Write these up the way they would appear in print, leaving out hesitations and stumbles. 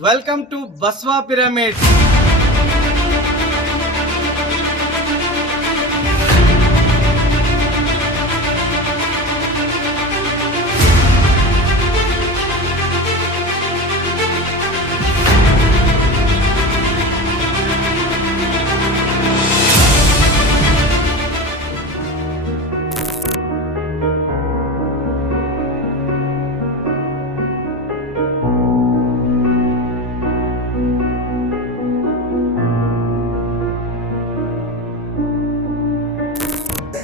Welcome to Baswa Pyramid.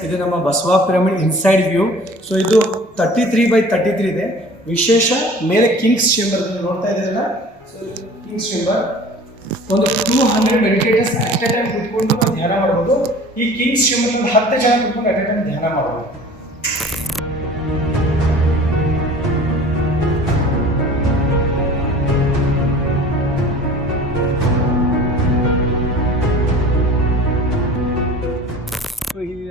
ಇದು ನಮ್ಮ Basava pyramid inside view. So ಇದು 33x33 ಇದೆ. ವಿಶೇಷ ಮೇಲೆ ಕಿಂಗ್ಸ್ ಚೇಂಬರ್ ನೋಡ್ತಾ ಇದ್ದೀರಲ್ಲ, ಸೊ ಕಿಂಗ್ಸ್ ಚೇಂಬರ್ ಒಂದು 200 ಮೆಡಿಟೇಟರ್ಸ್ ಅಟ್ ಎ ಟೈಮ್ ಕುತ್ಕೊಂಡು ಧ್ಯಾನ ಮಾಡ್ಬೋದು. ಈ ಕಿಂಗ್ಸ್ ಚೇಂಬರ್ 10 ಜನ ಕುತ್ಕೊಂಡು ಅಟ್ ಎ ಟೈಮ್ ಧ್ಯಾನ ಮಾಡ್ಬೋದು.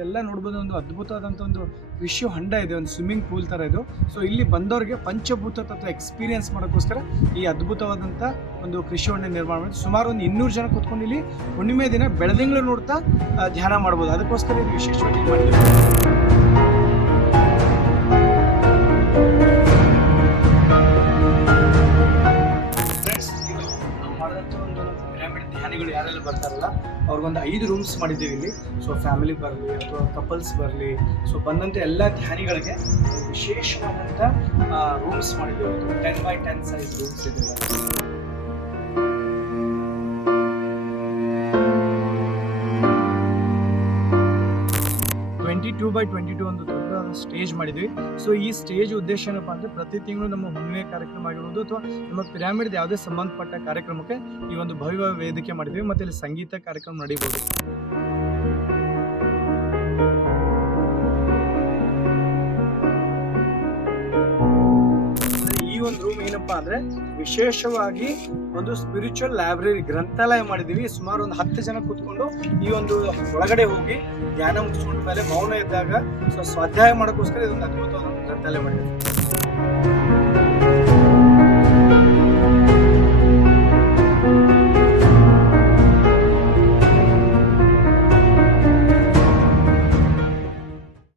ಎಲ್ಲ ನೋಡ್ಬೋದು, ಒಂದು ಅದ್ಭುತವಾದಂಥ ಒಂದು ಕೃಷಿ ಹೊಂಡ ಇದೆ, ಒಂದು ಸ್ವಿಮ್ಮಿಂಗ್ ಪೂಲ್ ಥರ ಇದು. ಸೊ ಇಲ್ಲಿ ಬಂದವರಿಗೆ ಪಂಚಭೂತ ತತ್ವ ಎಕ್ಸ್ಪೀರಿಯನ್ಸ್ ಮಾಡೋಕ್ಕೋಸ್ಕರ ಈ ಅದ್ಭುತವಾದಂಥ ಒಂದು ಕೃಷಿ ಹೊಂಡ ನಿರ್ಮಾಣ ಮಾಡಿ ಸುಮಾರು ಒಂದು 200 ಜನ ಕೂತ್ಕೊಂಡು ಇಲ್ಲಿ ಹುಣ್ಣಿಮೆ ದಿನ ಬೆಳದಿಂಗಳು ನೋಡ್ತಾ ಧ್ಯಾನ ಮಾಡ್ಬೋದು. ಅದಕ್ಕೋಸ್ಕರ ಇದು ವಿಶೇಷವಾಗಿ ಮಾಡಿದ್ದೀವಿ. ಧ್ಯಾನಿಗಳು ಯಾರೆಲ್ಲ ಬರ್ತಾರಲ್ಲ ಅವ್ರಿಗೊಂದು 5 ರೂಮ್ಸ್ ಮಾಡಿದ್ದೀವಿ ಇಲ್ಲಿ. ಸೊ ಫ್ಯಾಮಿಲಿ ಬರಲಿ ಅಥವಾ ಕಪಲ್ಸ್ ಬರಲಿ, ಸೊ ಬಂದಂಥ ಎಲ್ಲ ಧ್ಯಾನಿಗಳಿಗೆ ವಿಶೇಷವಾದಂಥ ರೂಮ್ಸ್ ಮಾಡಿದ್ದೀವಿ. 10x10 ಸೈಜ್ ರೂಮ್ಸ್ ಇದೆ. 22x22 ಒಂದು ದೊಡ್ಡ ಸ್ಟೇಜ್ ಮಾಡಿದ್ವಿ. ಸೊ ಈ ಸ್ಟೇಜ್ ಉದ್ದೇಶ ಏನಪ್ಪಾ ಅಂದ್ರೆ, ಪ್ರತಿ ತಿಂಗಳು ನಮ್ಮ ಹುಣ್ಣಿಮೆ ಕಾರ್ಯಕ್ರಮ ಆಗಿರ್ಬೋದು ಅಥವಾ ನಮ್ಮ ಪಿರಾಮಿಡ್ ಯಾವುದೇ ಸಂಬಂಧಪಟ್ಟ ಕಾರ್ಯಕ್ರಮಕ್ಕೆ ಈ ಒಂದು ಭವ್ಯ ವೇದಿಕೆ ಮಾಡಿದ್ವಿ. ಮತ್ತೆ ಇಲ್ಲಿ ಸಂಗೀತ ಕಾರ್ಯಕ್ರಮ ನಡೀಬಹುದು. ಈ ಒಂದು ರೂಮ್ ಏನಪ್ಪಾ ಅಂದ್ರೆ, ವಿಶೇಷವಾಗಿ ಒಂದು ಸ್ಪಿರಿಚುವಲ್ ಲೈಬ್ರರಿ, ಗ್ರಂಥಾಲಯ ಮಾಡಿದೀವಿ. ಸುಮಾರು ಒಂದು 10 ಜನ ಕೂತ್ಕೊಂಡು ಈ ಒಂದು ಒಳಗಡೆ ಹೋಗಿ ಧ್ಯಾನ ಮುಗಿಸ್ಕೊಂಡ ಮೇಲೆ ಮೌನ ಇದ್ದಾಗ ಸೊ ಸ್ವಾಧ್ಯಾಯ ಮಾಡೋಕ್ಕೋಸ್ಕರ ಇದೊಂದು ಅದ್ಭುತವಾದ ಗ್ರಂಥಾಲಯ ಮಾಡಿದ್ದೀವಿ.